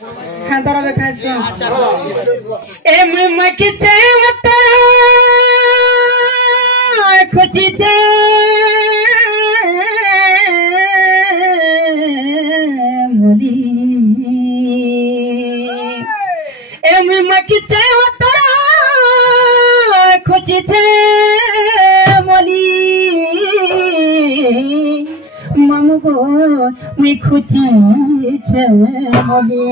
खानदारा में खाइसो ए मैं किचे वता खोजी जे मोली ए मैं किचे वता खोजी जे मोली मामू को मैं खोजी जे मोली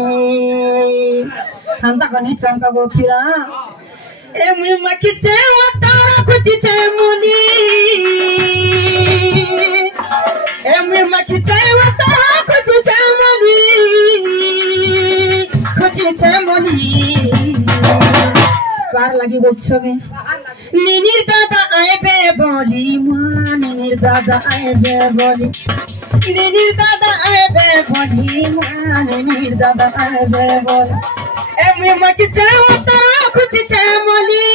हंता कनी चंका को फिरा ए मैं किचे वता खोजी जे मोली ए मैं किचे वता खोजी जे मोली खोजी जे मोली कार लगी बच्चों में निनिर दादा आए बे बोली मां निनिर दादा आए बे बोली निनिर दादा आए बे बोली मां निनिर दादा आए बे बोली ए मैं किचे वता खोजी जे मोली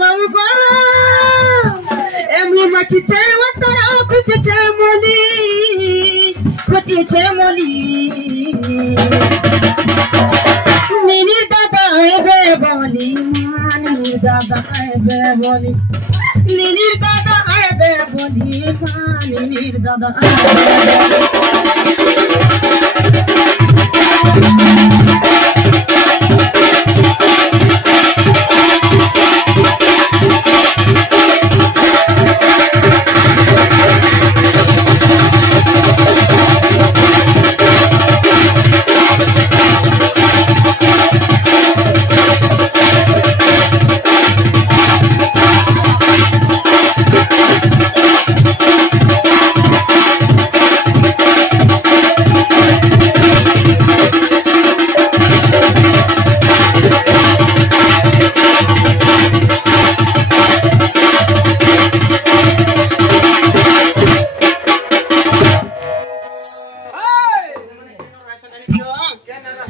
मामू ए मैं किचे वता खोजी जे मोली खोजी जे मोली निनिर दादा आए बे बोली मां निनिर दादा आए बे बोली निनिर दादा आए बे बोली मां निनिर दादा आए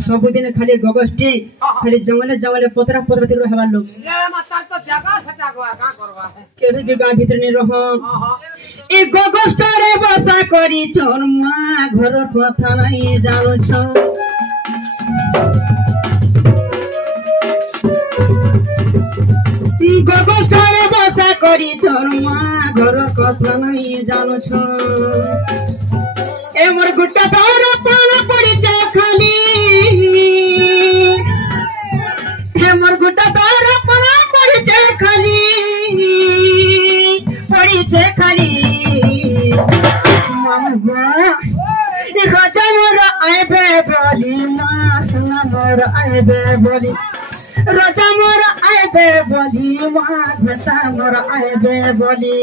सबुदिन खाली गगस्टी खाली जंगले जंगले पतरा पतरा तिर रहबा लोग ये माता तो जगह सटा गवा का करवा केरे भी गां भीतर नहीं रह ए गगस्टारे बसा करी चरमा घर कथा नहीं जानो छ गगस्टारे बसा करी चरमा घर कथा नहीं जानो छ ए मोर गुट्टा दर पाना पड़ी जा खाली हे मोर गुट्टा दर पाना पड़ी जा खाली मामू राजा मोर आए बे बोली मां सुना मोर आए बे बोली राजा मोर आए बे बोली मां घटा मोर आए बे बोली